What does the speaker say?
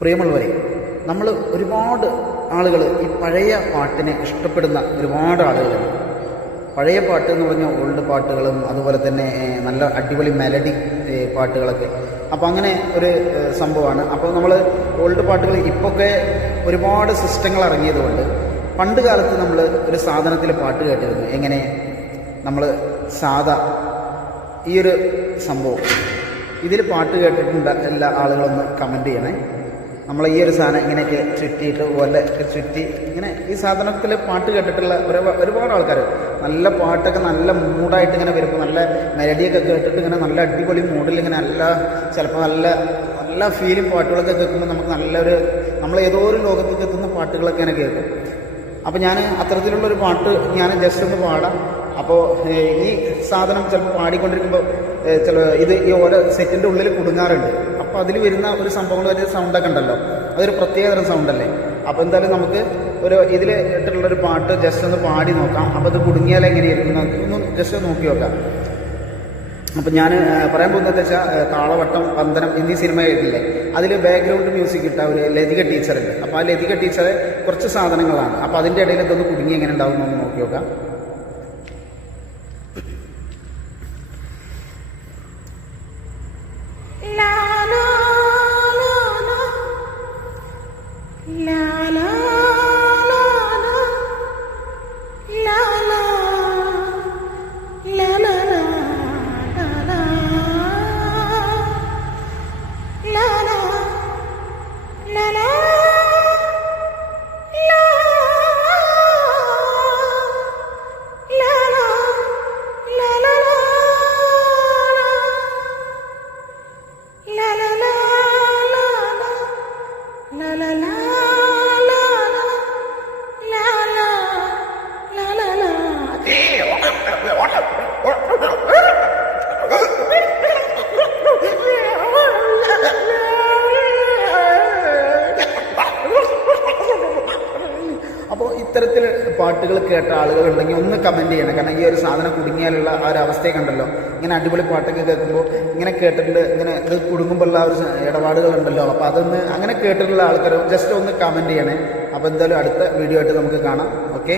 പ്രിയമുള്ളവരെ നമ്മൾ ഒരുപാട് ആളുകൾ ഈ പഴയ പാട്ടിനെ ഇഷ്ടപ്പെടുന്ന ഒരുപാട് ആളുകളുണ്ട്. പഴയ പാട്ട് എന്ന് പറഞ്ഞാൽ ഓൾഡ് പാട്ടുകളും അതുപോലെ തന്നെ നല്ല അടിപൊളി മെലഡി പാട്ടുകളൊക്കെ. അപ്പോൾ അങ്ങനെ ഒരു സംഭവമാണ്. അപ്പോൾ നമ്മൾ ഓൾഡ് പാട്ടുകൾ ഇപ്പൊക്കെ ഒരുപാട് സിസ്റ്റങ്ങൾ ഇറങ്ങിയതുകൊണ്ട് പണ്ട് കാലത്ത് നമ്മൾ ഒരു സാധനത്തിൽ പാട്ട് കേട്ടിരുന്നു. എങ്ങനെ? നമ്മൾ സാധാ ഈ ഒരു സംഭവം. ഇതിൽ പാട്ട് കേട്ടിട്ടുണ്ട് എല്ലാ ആളുകളൊന്ന് കമന്റ് ചെയ്യണേ. നമ്മൾ ഈ ഒരു സാധനം ഇങ്ങനെയൊക്കെ ചുറ്റിയിട്ട് പോലെ ചുറ്റി ഇങ്ങനെ ഈ സാധനത്തിൽ പാട്ട് കേട്ടിട്ടുള്ള ഒരു- ഒരുപാട് ആൾക്കാർ നല്ല പാട്ടൊക്കെ നല്ല മൂഡായിട്ട് ഇങ്ങനെ വരുമ്പോൾ നല്ല മെലഡിയൊക്കെ കേട്ടിട്ട് ഇങ്ങനെ നല്ല അടിപൊളി മൂഡിൽ ഇങ്ങനെ നല്ല ചിലപ്പോൾ നല്ല നല്ല ഫീലിംഗ് പാട്ടുകളൊക്കെ കേൾക്കുമ്പോൾ നമുക്ക് നല്ലൊരു നമ്മൾ ഏതോ ഒരു ലോകത്തേക്ക് എത്തുന്ന പാട്ടുകളൊക്കെ ഇങ്ങനെ കേൾക്കും. അപ്പോൾ ഞാൻ അത്തരത്തിലുള്ളൊരു പാട്ട് ഞാൻ ജസ്റ്റ് ഒന്ന് പാടാം. അപ്പോൾ ഈ സാധനം ചിലപ്പോൾ പാടിക്കൊണ്ടിരിക്കുമ്പോൾ ചില ഇത് ഈ ഓരോ സെറ്റിന്റെ ഉള്ളിൽ കുടുങ്ങാറുണ്ട്. അപ്പോൾ അതിൽ വരുന്ന ഒരു സംഭവങ്ങൾ ഒരു സൗണ്ടൊക്കെ ഉണ്ടല്ലോ. അതൊരു പ്രത്യേകതരം സൗണ്ടല്ലേ അപ്പോൾ എന്തായാലും നമുക്ക് ഒരു ഇതിൽ ഇട്ടിട്ടുള്ളൊരു പാട്ട് ജസ്റ്റ് ഒന്ന് പാടി നോക്കാം. അപ്പോൾ അത് കുടുങ്ങിയാൽ എങ്ങനെയായിരിക്കും ഒന്ന് ജസ്റ്റ് നോക്കി നോക്കാം. അപ്പം ഞാൻ പറയാൻ പോകുന്നത് വെച്ചാൽ താളവട്ടം വന്ദനം എന്നീ സിനിമ എഴുതില്ലേ അതിൽ ബാക്ക്ഗ്രൗണ്ട് മ്യൂസിക് ഇട്ട ഒരു ലതിക ടീച്ചറുണ്ട് അപ്പോൾ ആ ലതിക ടീച്ചറെ കുറച്ച് സാധനങ്ങളാണ്. അപ്പോൾ അതിന്റെ ഇടയിൽ ഇതൊന്ന് കുടുങ്ങി എങ്ങനെ ഉണ്ടാവും എന്ന് നോക്കി നോക്കാം. ഇത്തരത്തിൽ പാട്ടുകൾ കേട്ട ആളുകൾ ഉണ്ടെങ്കിൽ ഒന്ന് കമന്റ് ചെയ്യണം. കാരണം ഈ ഒരു സാധനം കുടുങ്ങിയാലുള്ള ആ ഒരു അവസ്ഥയെ കണ്ടല്ലോ ഇങ്ങനെ അടിപൊളി പാട്ടൊക്കെ കേൾക്കുമ്പോൾ ഇങ്ങനെ കേട്ടിട്ടുണ്ട് ഇങ്ങനെ ഇത് കുടുങ്ങുമ്പോഴുള്ള ആ ഒരു ഇടപാടുകൾ ഉണ്ടല്ലോ. അപ്പോൾ അതൊന്ന് അങ്ങനെ കേട്ടിട്ടുള്ള ആൾക്കാർ ജസ്റ്റ് ഒന്ന് കമന്റ് ചെയ്യണേ. അപ്പോൾ എന്തായാലും അടുത്ത വീഡിയോ ആയിട്ട് നമുക്ക് കാണാം. ഓക്കെ